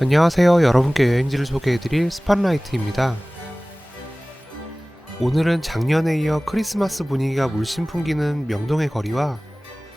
안녕하세요. 여러분께 여행지를 소개해드릴 스팟라이트입니다. 오늘은 작년에 이어 크리스마스 분위기가 물씬 풍기는 명동의 거리와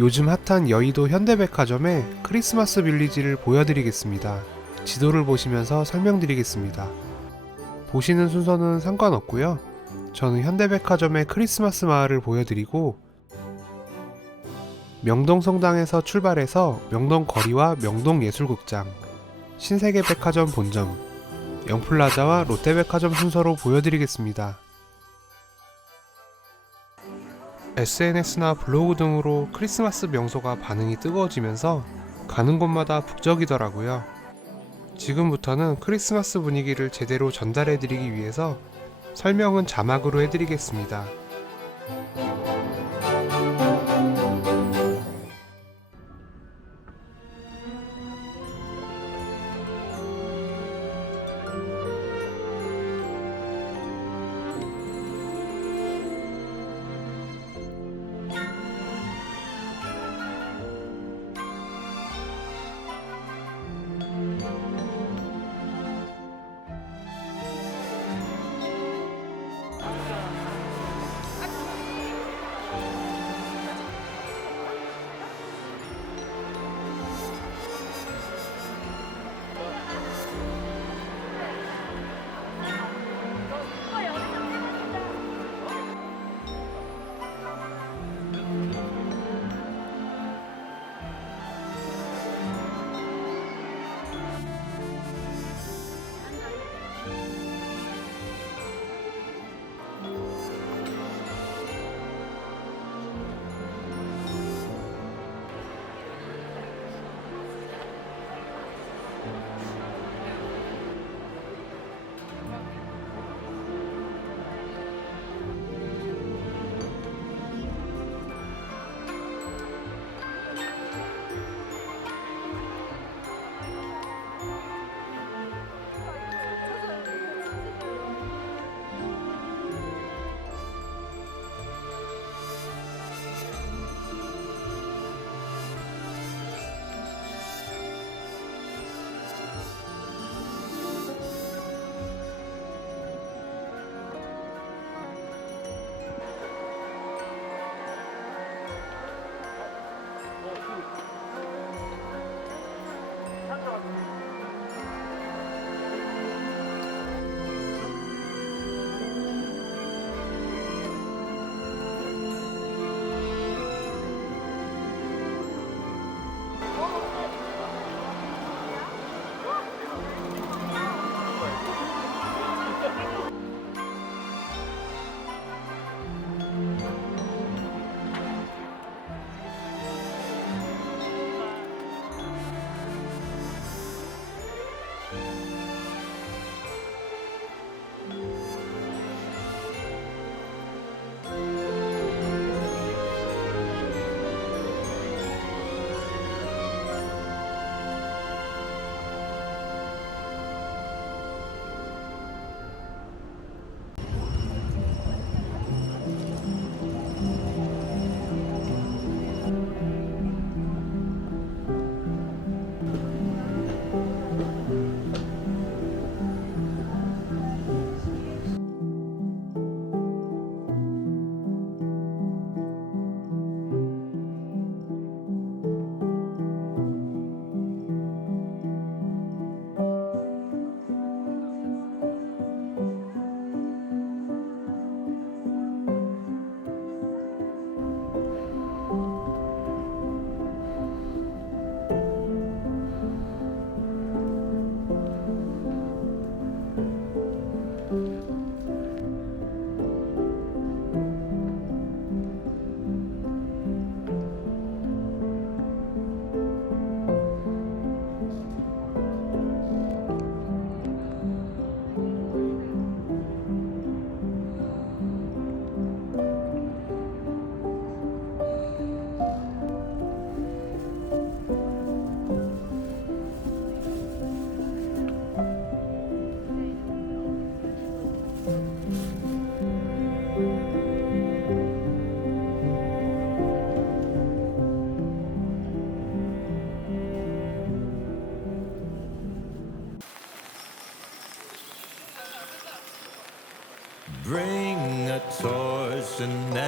요즘 핫한 여의도 현대백화점의 크리스마스 빌리지를 보여드리겠습니다. 지도를 보시면서 설명드리겠습니다. 보시는 순서는 상관없고요. 저는 현대백화점의 크리스마스 마을을 보여드리고 명동 성당에서 출발해서 명동 거리와 명동 예술극장, 신세계 백화점 본점, 영플라자와 롯데백화점 순서로 보여드리겠습니다. SNS나 블로그 등으로 크리스마스 명소가 반응이 뜨거워지면서 가는 곳마다 북적이더라고요. 지금부터는 크리스마스 분위기를 제대로 전달해드리기 위해서 설명은 자막으로 해드리겠습니다.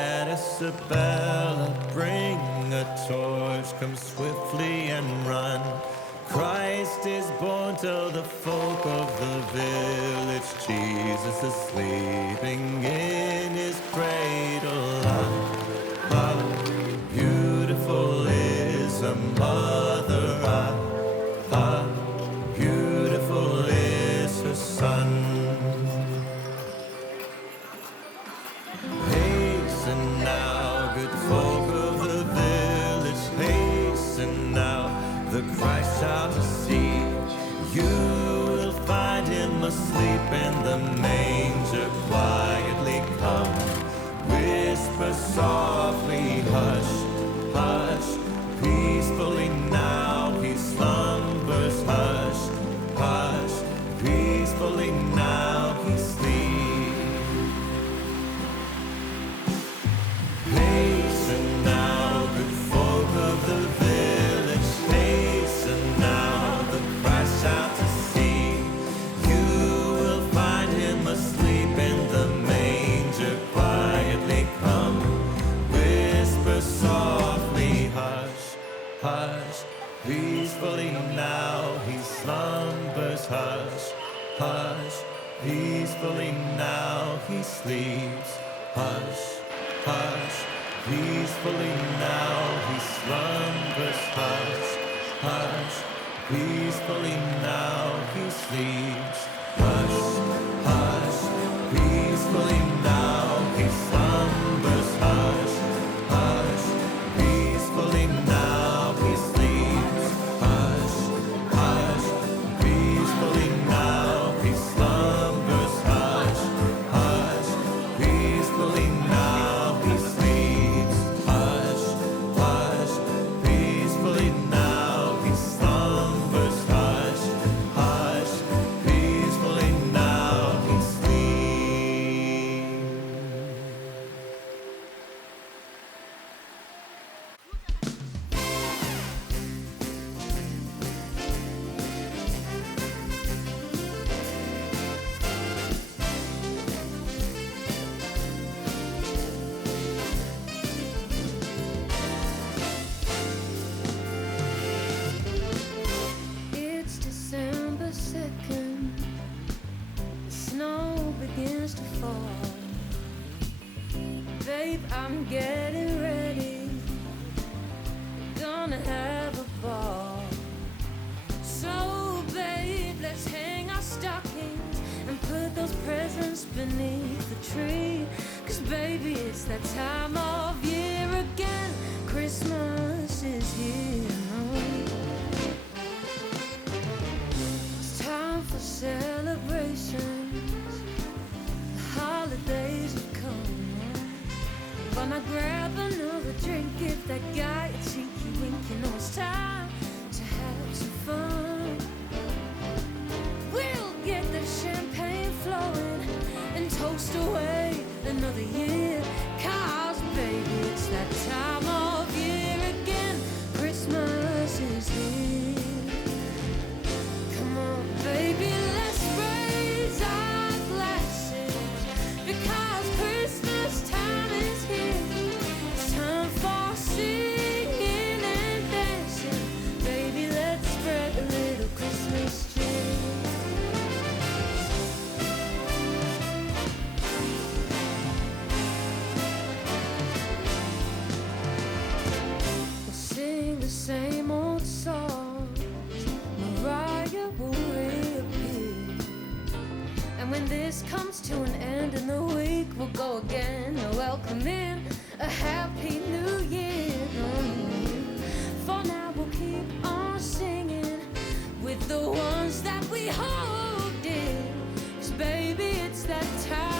That Isabella. Bring a torch, come swiftly and run. Christ is born, tell the folk of the village. Jesus is sleeping in his cradle. Ah, ah, beautiful is a mother. Ah, ah, beautiful is her son. Peacefully now he sleeps. Hush, hush. Peacefully now he slumbers. Hush, hush. Peacefully now he sleeps. I'm getting ready. Gonna have a ball. So, babe, let's hang our stockings and put those presents beneath the tree. Cause, baby, it's that time of grab another drink, And when this comes to an end in the week, we'll go again. Welcome in a happy new year. For now, we'll keep on singing with the ones that we hold dear. 'Cause baby, it's that time